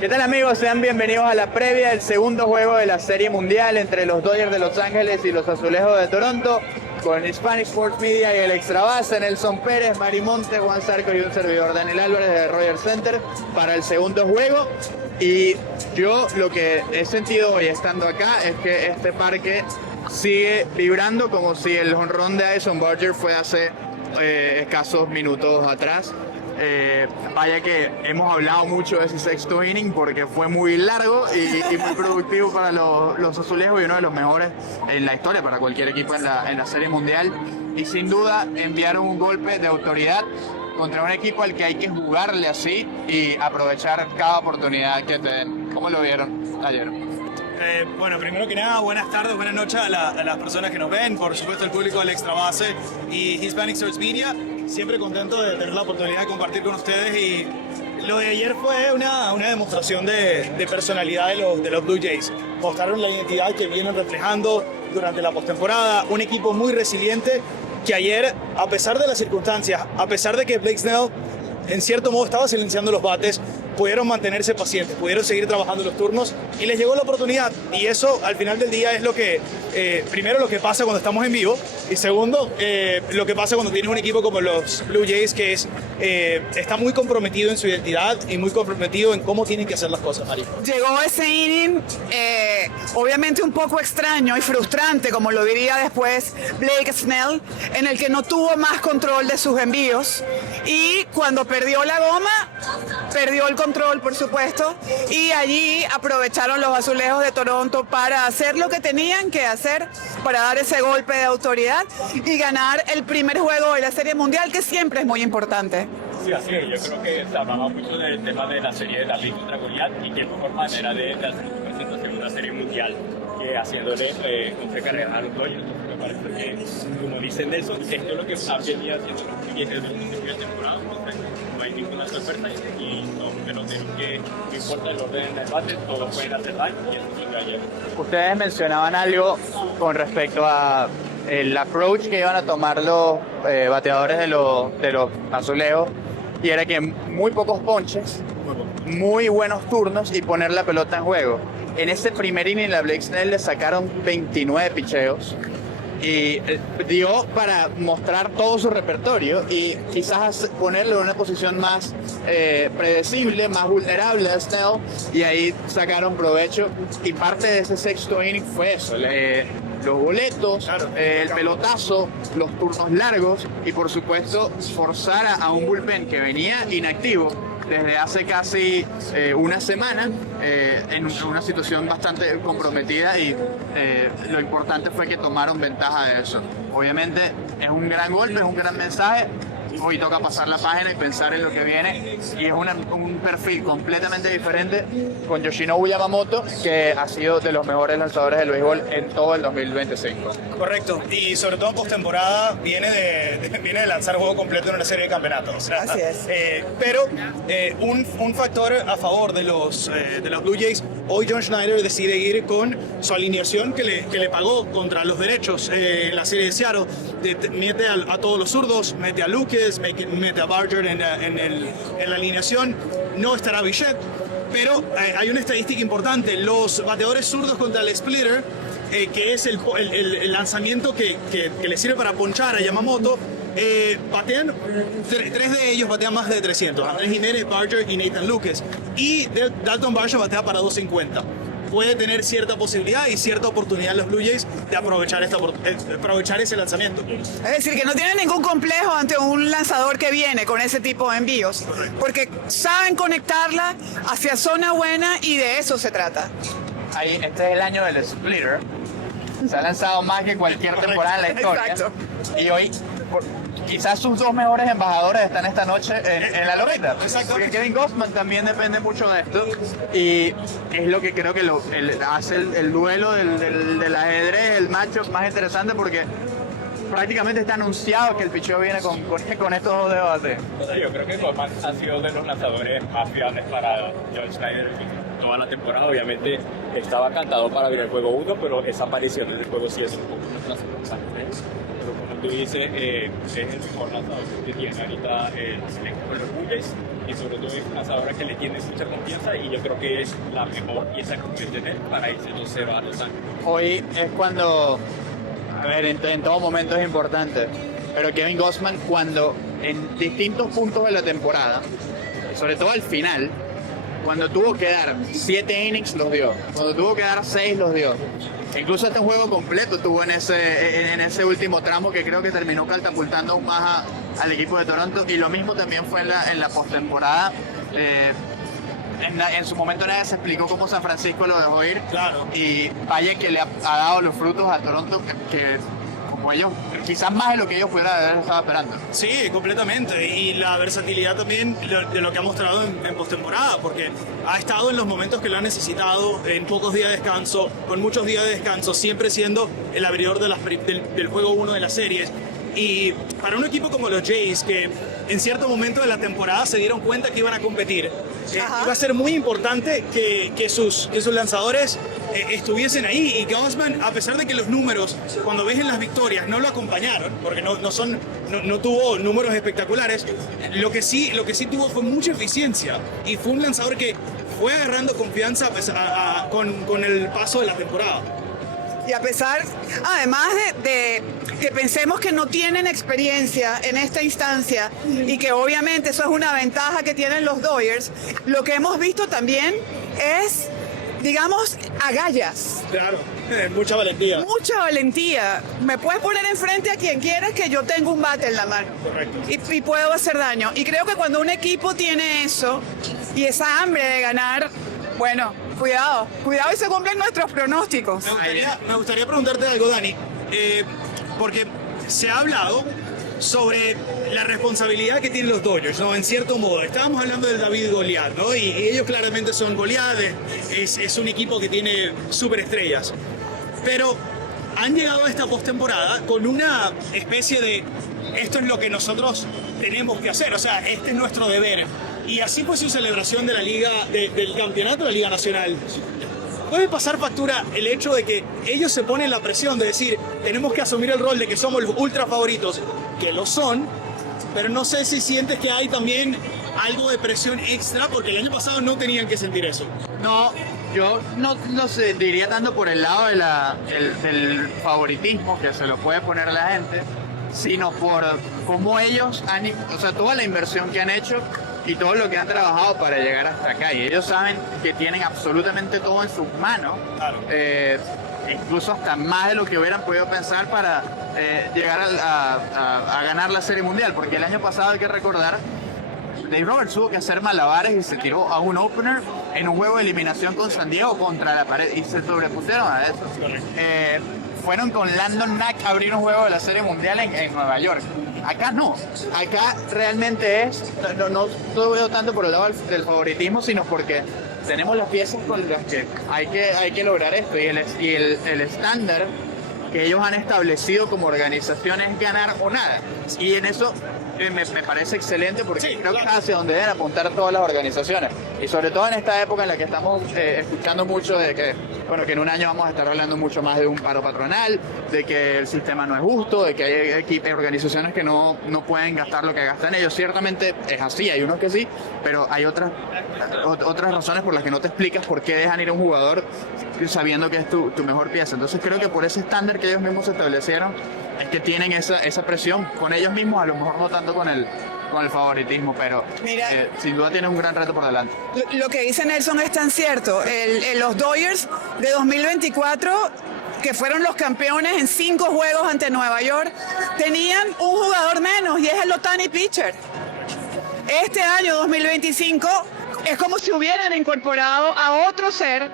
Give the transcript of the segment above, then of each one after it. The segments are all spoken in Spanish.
¿Qué tal, amigos? Sean bienvenidos a la previa del segundo juego de la Serie Mundial entre los Dodgers de Los Ángeles y los Azulejos de Toronto, con Hispanic Sports Media y el Extra Base, Nelson Pérez, Mari Montes, Juan Zarco y un servidor, Daniel Álvarez de Rogers Center, para el segundo juego. Y yo lo que he sentido hoy estando acá es que este parque sigue vibrando como si el jonrón de Addison Barger fue hace escasos minutos atrás. Vaya que hemos hablado mucho de ese sexto inning porque fue muy largo y muy productivo para los azulejos y uno de los mejores en la historia para cualquier equipo en la Serie Mundial. Y sin duda enviaron un golpe de autoridad contra un equipo al que hay que jugarle así y aprovechar cada oportunidad que te den. ¿Cómo lo vieron ayer? Bueno, primero que nada, buenas tardes, buenas noches a las personas que nos ven, por supuesto el público del Extra Base y Hispanic Sports Media. Siempre contento de tener la oportunidad de compartir con ustedes, y lo de ayer fue una demostración de personalidad de los Blue Jays. Mostraron la identidad que vienen reflejando durante la postemporada, un equipo muy resiliente que ayer, a pesar de las circunstancias, a pesar de que Blake Snell en cierto modo estaba silenciando los bates, pudieron mantenerse pacientes, pudieron seguir trabajando los turnos y les llegó la oportunidad. Y eso al final del día es lo que, primero, lo que pasa cuando estamos en vivo, y segundo, lo que pasa cuando tienes un equipo como los Blue Jays que está muy comprometido en su identidad y muy comprometido en cómo tienen que hacer las cosas, Mari. Llegó ese inning, obviamente un poco extraño y frustrante, como lo diría después Blake Snell, en el que no tuvo más control de sus envíos, y cuando perdió la goma, perdió el control, por supuesto, y allí aprovecharon los Azulejos de Toronto para hacer lo que tenían que hacer, para dar ese golpe de autoridad y ganar el primer juego de la Serie Mundial, que siempre es muy importante. Sí, así es. Yo creo que se hablaba mucho del tema de la serie de David contra Goliat, y qué mejor manera de hacer su presentación en una serie mundial que haciéndole 11 carreras a los Dodgers. Me parece que, como dice Nelson, esto es lo que han venido haciendo los Blue Jays desde el principio de temporada. Entonces, no hay ninguna sorpresa y son peloteros que no importa el orden del bate, todos pueden hacer daño, y eso es lo que ayer. Ustedes mencionaban algo con respecto a el approach que iban a tomar los bateadores de los azulejos, y era que muy pocos ponches, muy buenos turnos y poner la pelota en juego. En ese primer inning a Blake Snell le sacaron 29 picheos y dio para mostrar todo su repertorio y quizás ponerle en una posición más predecible, más vulnerable a Snell, y ahí sacaron provecho, y parte de ese sexto inning fue eso, los boletos, el pelotazo, los turnos largos y por supuesto forzar a un bullpen que venía inactivo desde hace casi una semana en una situación bastante comprometida, y lo importante fue que tomaron ventaja de eso. Obviamente es un gran golpe, es un gran mensaje. Hoy toca pasar la página y pensar en lo que viene, y es un perfil completamente diferente con Yoshinobu Yamamoto, que ha sido de los mejores lanzadores del béisbol en todo el 2025. Correcto, y sobre todo en postemporada viene de lanzar juego completo en una serie de campeonatos. O sea, Así es. Pero un factor a favor de los Blue Jays, hoy John Schneider decide ir con su alineación que le pagó contra los derechos en la serie de Seattle. Mete a todos los zurdos, mete a Lucas, mete a Barger en la alineación. No estará Bichette, pero hay una estadística importante: los bateadores zurdos contra el splitter, que es el lanzamiento que le sirve para ponchar a Yamamoto, batean, tres de ellos batean más de 300, Andrés Jiménez, Barger y Nathan Lucas, y Dalton Varsho batea para 250. Puede tener cierta posibilidad y cierta oportunidad los Blue Jays de aprovechar ese lanzamiento. Es decir, que no tienen ningún complejo ante un lanzador que viene con ese tipo de envíos, porque saben conectarla hacia zona buena, y de eso se trata. Ahí, este es el año del splitter. Se ha lanzado más que cualquier temporada en la historia. Exacto. Y hoy, quizás sus dos mejores embajadores están esta noche en la lomita. Exacto. Porque Kevin Gausman también depende mucho de esto. Y es lo que creo que hace el duelo del ajedrez, el matchup más interesante, porque prácticamente está anunciado que el picheo viene con estos dos debates. Yo creo que Gausman ha sido de los lanzadores más fiables para John Schneider toda la temporada. Obviamente estaba cantado para abrir el juego 1, pero esa aparición en el juego sí es un poco más importante. Pero como tú dices, es el mejor lanzador que tiene ahorita el equipo de los Blue Jays, y sobre todo es una lanzadora que le tiene mucha confianza, y yo creo que es la mejor pieza que puede tener para irse 2-0 a Los Ángeles. Hoy es cuando, a ver, en todo momento es importante, pero Kevin Gausman, cuando en distintos puntos de la temporada, sobre todo al final, cuando tuvo que dar 7 innings los dio, cuando tuvo que dar 6 los dio. Incluso este juego completo tuvo en ese último tramo, que creo que terminó catapultando aún más al equipo de Toronto, y lo mismo también fue en la postemporada. En su momento nadie se explicó cómo San Francisco lo dejó ir. Claro. Y vaya que le ha dado los frutos a Toronto que como ellos, quizás más de lo que ellos pudieran haber estado esperando. Sí, completamente. Y la versatilidad también de lo que ha mostrado en postemporada, porque ha estado en los momentos que lo ha necesitado, en pocos días de descanso, con muchos días de descanso, siempre siendo el abridor del juego 1 de las series. Y para un equipo como los Jays, que en cierto momento de la temporada se dieron cuenta que iban a competir, iba a ser muy importante que sus lanzadores estuviesen ahí. Y Gausman, a pesar de que los números, cuando ves en las victorias, no lo acompañaron, porque no tuvo números espectaculares, lo que sí tuvo fue mucha eficiencia. Y fue un lanzador que fue agarrando confianza con el paso de la temporada. Y a pesar, además de que pensemos que no tienen experiencia en esta instancia y que obviamente eso es una ventaja que tienen los Dodgers, lo que hemos visto también es, digamos, agallas. Claro, mucha valentía. Mucha valentía. Me puedes poner enfrente a quien quieras, que yo tengo un bate en la mano. Correcto. Y puedo hacer daño. Y creo que cuando un equipo tiene eso y esa hambre de ganar, bueno, cuidado y se cumplen nuestros pronósticos. Me gustaría preguntarte algo, Dani, porque se ha hablado sobre la responsabilidad que tienen los Dodgers, ¿no? En cierto modo, estábamos hablando del David Goliat, ¿no? Y ellos claramente son Goliat, es un equipo que tiene superestrellas, pero han llegado a esta postemporada con una especie de esto es lo que nosotros tenemos que hacer, o sea, este es nuestro deber. Y así fue su celebración de la liga, del campeonato de la Liga Nacional. Puede pasar factura el hecho de que ellos se ponen la presión de decir, tenemos que asumir el rol de que somos los ultra favoritos, que lo son, pero no sé si sientes que hay también algo de presión extra, porque el año pasado no tenían que sentir eso. No, yo no sé, diría tanto por el lado del favoritismo que se lo puede poner la gente, sino por cómo ellos han, o sea, toda la inversión que han hecho y todo lo que han trabajado para llegar hasta acá. Y ellos saben que tienen absolutamente todo en sus manos, Claro. Incluso hasta más de lo que hubieran podido pensar para llegar a ganar la Serie Mundial. Porque el año pasado, hay que recordar, Dave Roberts tuvo que hacer malabares y se tiró a un opener en un juego de eliminación con San Diego contra la pared y se sobrepusieron a eso. Fueron con Landon Knack a abrir un juego de la Serie Mundial en Nueva York. Acá no, acá realmente no lo veo tanto por el lado del favoritismo, sino porque tenemos las piezas con las que hay que lograr esto, y el estándar que ellos han establecido como organización es ganar o nada, y en eso me parece excelente, porque Sí, creo que claro. es hacia donde deben apuntar todas las organizaciones, y sobre todo en esta época en la que estamos escuchando mucho de que, bueno, que en un año vamos a estar hablando mucho más de un paro patronal, de que el sistema no es justo, de que hay organizaciones que no pueden gastar lo que gastan ellos. Ciertamente es así, hay unos que sí, pero hay otras razones por las que no te explicas por qué dejan ir a un jugador sabiendo que es tu mejor pieza. Entonces creo que por ese estándar que ellos mismos establecieron es que tienen esa presión con ellos mismos, a lo mejor no tanto con el favoritismo, pero Mira, sin duda tienen un gran reto por delante. Lo que dice Nelson es tan cierto. Los Dodgers de 2024, que fueron los campeones en 5 juegos ante Nueva York, tenían un jugador menos, y es el Ohtani pitcher. Este año 2025 es como si hubieran incorporado a otro ser,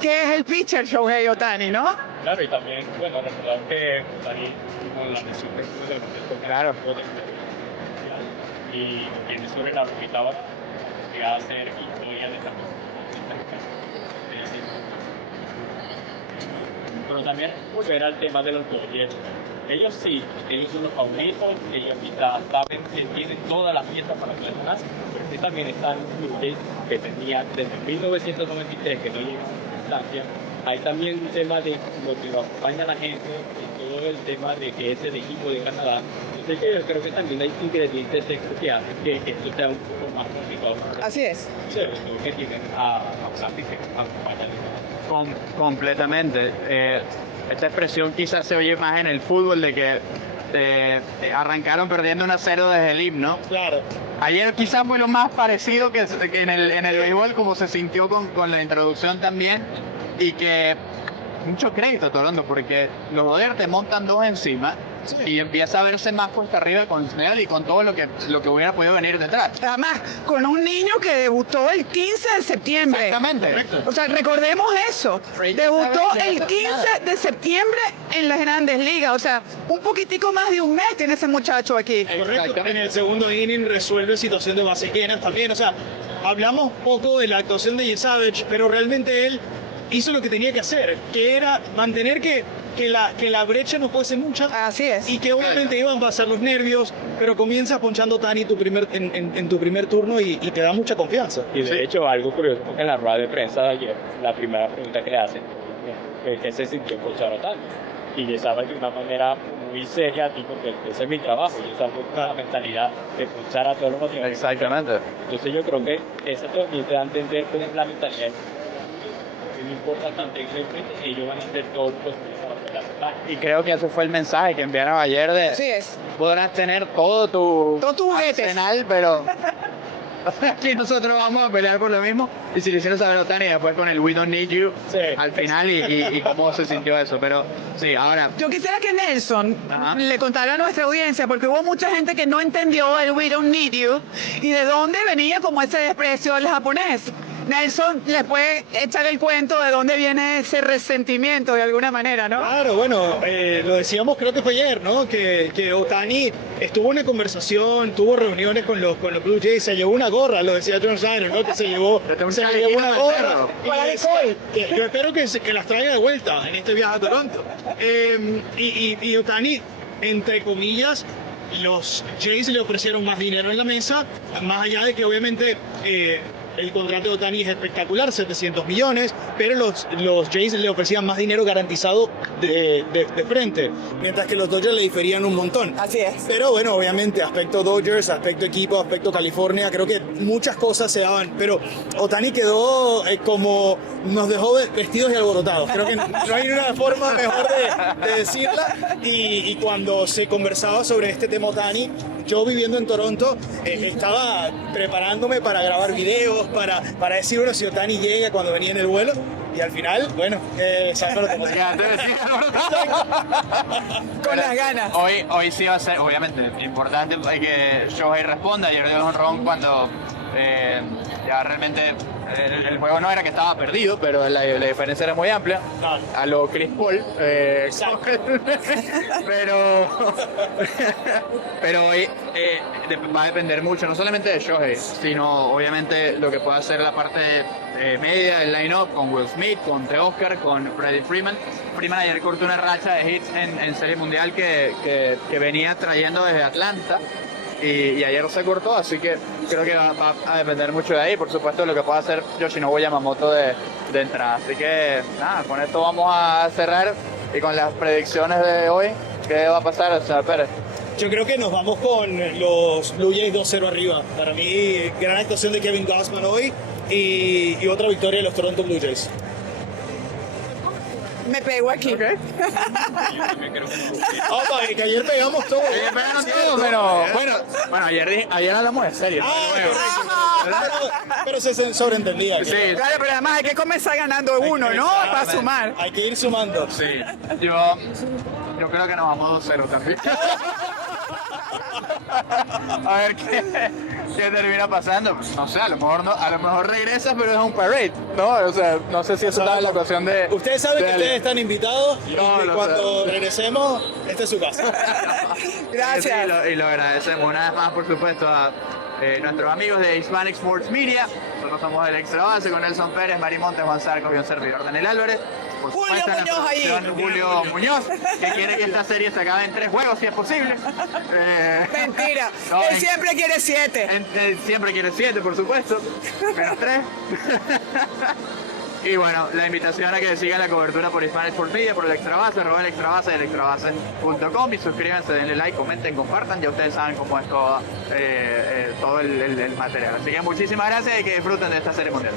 que es el pitcher Shohei Ohtani, ¿no? Claro, y también, bueno, recordar que Dani con la lesión que tuvo del Claro. y tiene sobre la rojita que va a ser historia de esta cosa. Pero también volver al tema de los Dodgers. Ellos sí, ellos son los favoritos, ellos quizás saben que tienen todas las piezas para poder ganar, pero sí también están los Dodgers que tenían desde 1993 que no llegan a la instancia. Hay también un tema de lo que lo acompaña a la gente, y todo todo el tema de que es el equipo de Canadá. Entonces yo creo que también hay ingredientes extra que hacen que esto sea un poco más complicado. Así es. Que tienen a Brasil que acompañan. Completamente. Esta expresión quizás se oye más en el fútbol de que arrancaron perdiendo 1-0 desde el himno. Claro. Ayer quizás fue lo más parecido que en el béisbol, como se sintió con la introducción también, y que mucho crédito a Toronto, porque los Dodgers te montan 2 encima y empieza a verse más cuesta arriba con Snell y con todo lo que hubiera podido venir detrás. Además, con un niño que debutó el 15 de septiembre. Exactamente. O sea, recordemos eso. Debutó el 15 de septiembre en las Grandes Ligas. O sea, un poquitico más de un mes tiene ese muchacho aquí. Correcto. En el segundo inning resuelve situación de base llenas también. O sea, hablamos poco de la actuación de Jay Savage, pero realmente él hizo lo que tenía que hacer, que era mantener que la brecha no fuese mucha. Así es. Y que obviamente iban a pasar los nervios, pero comienza ponchando Tani en tu primer turno y te da mucha confianza. Y de hecho, algo curioso, porque en la rueda de prensa de ayer, la primera pregunta que le hacen es que se sintió ponchar a Tani. Y le estaba de una manera muy seria, tipo que ese es mi trabajo, yo salgo con la mentalidad de ponchar a todos los otros. Exactamente. Entonces yo creo que esa también te da a entender que es la mentalidad. Que no importa tanto que ellos van a hacer todo lo posible para pelear. Y creo que ese fue el mensaje que enviaron ayer de Así es. podrás tener todo tu juguetes. arsenal, pero aquí nosotros vamos a pelear por lo mismo. Y si le hicieron saber a Otani después con el We Don't Need You al final y cómo se sintió eso. Pero sí, ahora Yo quisiera que Nelson Ajá. le contara a nuestra audiencia, porque hubo mucha gente que no entendió el We Don't Need You y de dónde venía como ese desprecio al japonés. Nelson le puede echar el cuento de dónde viene ese resentimiento de alguna manera, ¿no? Claro, bueno, lo decíamos creo que fue ayer, ¿no? Que Otani estuvo en una conversación, tuvo reuniones con los Blue Jays, se llevó una gorra, lo decía John Schneider, ¿no? Que se llevó una gorra. Para Y Nicole. yo espero que las traiga de vuelta en este viaje a Toronto. Y Otani, entre comillas, los Jays le ofrecieron más dinero en la mesa, más allá de que obviamente el contrato de Otani es espectacular, 700 millones, pero los Jays le ofrecían más dinero garantizado de frente, mientras que los Dodgers le diferían un montón. Así es. Pero bueno, obviamente, aspecto Dodgers, aspecto equipo, aspecto California, creo que muchas cosas se daban, pero Otani quedó como nos dejó vestidos y alborotados. Creo que no hay una forma mejor de decirla. Y cuando se conversaba sobre este tema Otani, yo viviendo en Toronto, estaba preparándome para grabar videos, para decir, bueno, si Otani llega cuando venía en el vuelo. Y al final, bueno, Con las ganas. Hoy sí va a ser, obviamente, importante que Shohei responda. Ayer dio un ron cuando ya realmente el juego no era que estaba perdido, pero la diferencia era muy amplia. A lo Chris Paul. Pero hoy va a depender mucho, no solamente de Shohei, sino obviamente lo que pueda hacer la parte media del line-up con Will Smith, con Teoscar, con Freddie Freeman. Freeman ayer cortó una racha de hits en Serie Mundial que venía trayendo desde Atlanta. Y ayer se cortó, así que creo que va a depender mucho de ahí. Por supuesto, lo que pueda hacer Yoshinobu Yamamoto de entrada. Así que nada, con esto vamos a cerrar y con las predicciones de hoy, ¿qué va a pasar, señor Pérez? Yo creo que nos vamos con los Blue Jays 2-0 arriba. Para mí, gran actuación de Kevin Gausman hoy y otra victoria de los Toronto Blue Jays. Me pego aquí. Yo también creo que no. Que ayer pegamos todo. Pero bueno, ayer hablamos de serio. Pero se sobreentendía. Sí, Claro, pero además hay que comenzar ganando uno, ¿no? Para sumar. Hay que ir sumando. sí. Yo creo que nos vamos 2-0 también. A ver qué termina pasando. No sé, a lo mejor regresas, pero es un parade, ¿no? O sea, no sé si eso estaba en la ocasión de... Ustedes saben que ustedes están invitados y No, que lo cuando sé. regresemos, esta es su casa. Gracias. Sí, y lo agradecemos una vez más, por supuesto, a nuestros amigos de Hispanic Sports Media. Nosotros somos el Extra Base con Nelson Pérez, Mari Montes, Juan Zarco y un servidor, Daniel Álvarez. Por Julio supuesto, en la Muñoz ahí. producción, Julio Muñoz, que quiere que esta serie se acabe en 3 juegos, si es posible. Mentira. No, Él siempre quiere 7. Él siempre quiere 7, por supuesto. Menos 3. Y bueno, la invitación a que sigan la cobertura por Hispanic Sports Media, por el Extrabase, @el Extrabase, el extrabase.com, y suscríbanse, denle like, comenten, compartan, ya ustedes saben cómo es todo, todo el material. Así que muchísimas gracias y que disfruten de esta serie mundial.